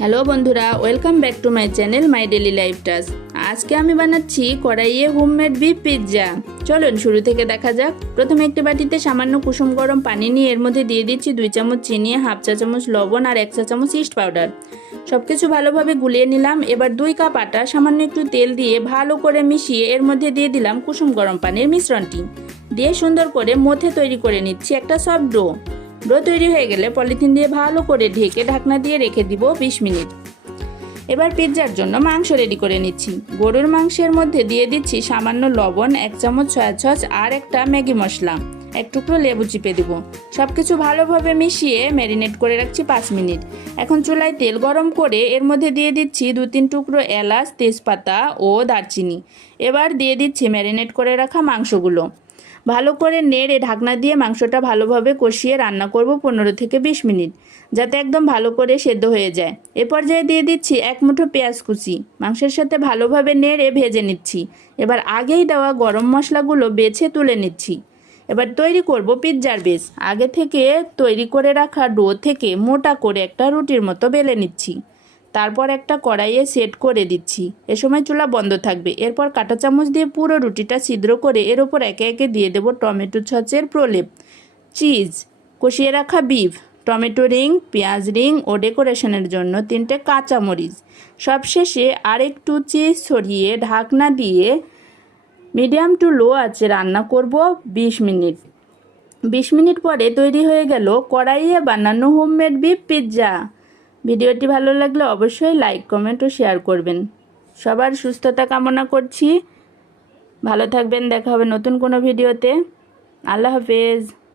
Hello বন্ধুরা, welcome back to my channel my daily life task. আজকে আমি বানাচ্ছি কড়াইয়ে হোমমেড বিফ পিৎজা। চলুন শুরু থেকে দেখা যাক। প্রথমে একটি বাটিতে সামান্য কুসুম গরম পানি নিয়ে এর মধ্যে দিয়ে দিচ্ছি 2 চামচ চিনি, হাফ চা চামচ লবণ আর 1 চা চামচ ইস্ট পাউডার। সব কিছু ভালোভাবে গুলিয়ে নিলাম। এবার 2 কাপ আটা সামান্য একটু তেল দিয়ে ভালো করে মিশিয়ে এর মধ্যে দিয়ে দিলাম কুসুম গরম পানির মিশ্রণটি দিয়ে সুন্দর করে মথে তৈরি করে নিচ্ছি একটা সফট ডো তৈরি হয়ে গেলে পলিথিন দিয়ে ভালো করে ঢেকে ঢাকনা দিয়ে রেখে দিব 20 মিনিট। এবার পিৎজার জন্য মাংস রেডি করে নিচ্ছি। গরুর মাংসের মধ্যে দিয়ে দিচ্ছি সামান্য লবণ, 1 চামচ সয়া সস আর একটা ম্যাগি মশলা, এক টুকরো লেবু চিপে দিব। সবকিছু ভালোভাবে মিশিয়ে ম্যারিনেট করে রাখছি 5 মিনিট। এখন চুলায় তেল গরম করে এর মধ্যে দিয়ে দিচ্ছি 2-3 টুকরো এলাচ, তেজপাতা ও দারচিনি। এবার দিয়ে দিচ্ছি ম্যারিনেট করে রাখা মাংসগুলো। ভালো করে নেড়ে ঢাকনা দিয়ে মাংসটা ভালোভাবে কষিয়ে রান্না করব 15 থেকে 20 মিনিট, যাতে একদম ভালো করে সেদ্ধ হয়ে যায়। এ পর্যায়ে দিয়ে দিচ্ছি 1 মুঠো পেঁয়াজ কুচি, মাংসের সাথে ভালোভাবে নেড়ে ভেজে নিচ্ছি। এবার আগেই দেওয়া গরম মশলাগুলো বেছে তুলে নিচ্ছি। এবার তৈরি করব পিৎজার বেস। আগে থেকে তৈরি করে রাখা ডো থেকে মোটা করে একটা রুটির মতো বেলে নিচ্ছি। তারপর একটা কড়াইয়ে সেট করে দিচ্ছি। এ সময় চুলা বন্ধ থাকবে। এরপর কাঁটা চামচ দিয়ে পুরো রুটিটা ছিদ্র করে এর ওপর একে একে দিয়ে দেব টমেটো সসের প্রলেপ, চিজ, কষিয়ে রাখা বিফ, টমেটো রিং, পেঁয়াজ রিং ও ডেকোরেশনের জন্য 3টে কাঁচামরিচ। সবশেষে আরেকটু চিজ ছড়িয়ে ঢাকনা দিয়ে মিডিয়াম টু লো আঁচে রান্না করব 20 মিনিট। 20 মিনিট পরে তৈরি হয়ে গেল কড়াইয়ে বানানো হোমমেড বিফ পিৎজা। ভিডিওটি ভালো লাগলে অবশ্যই লাইক, কমেন্ট ও শেয়ার করবেন। সবার সুস্থতা কামনা করছি। ভালো থাকবেন। দেখা হবে নতুন কোনো ভিডিওতে। আল্লাহ হাফেজ।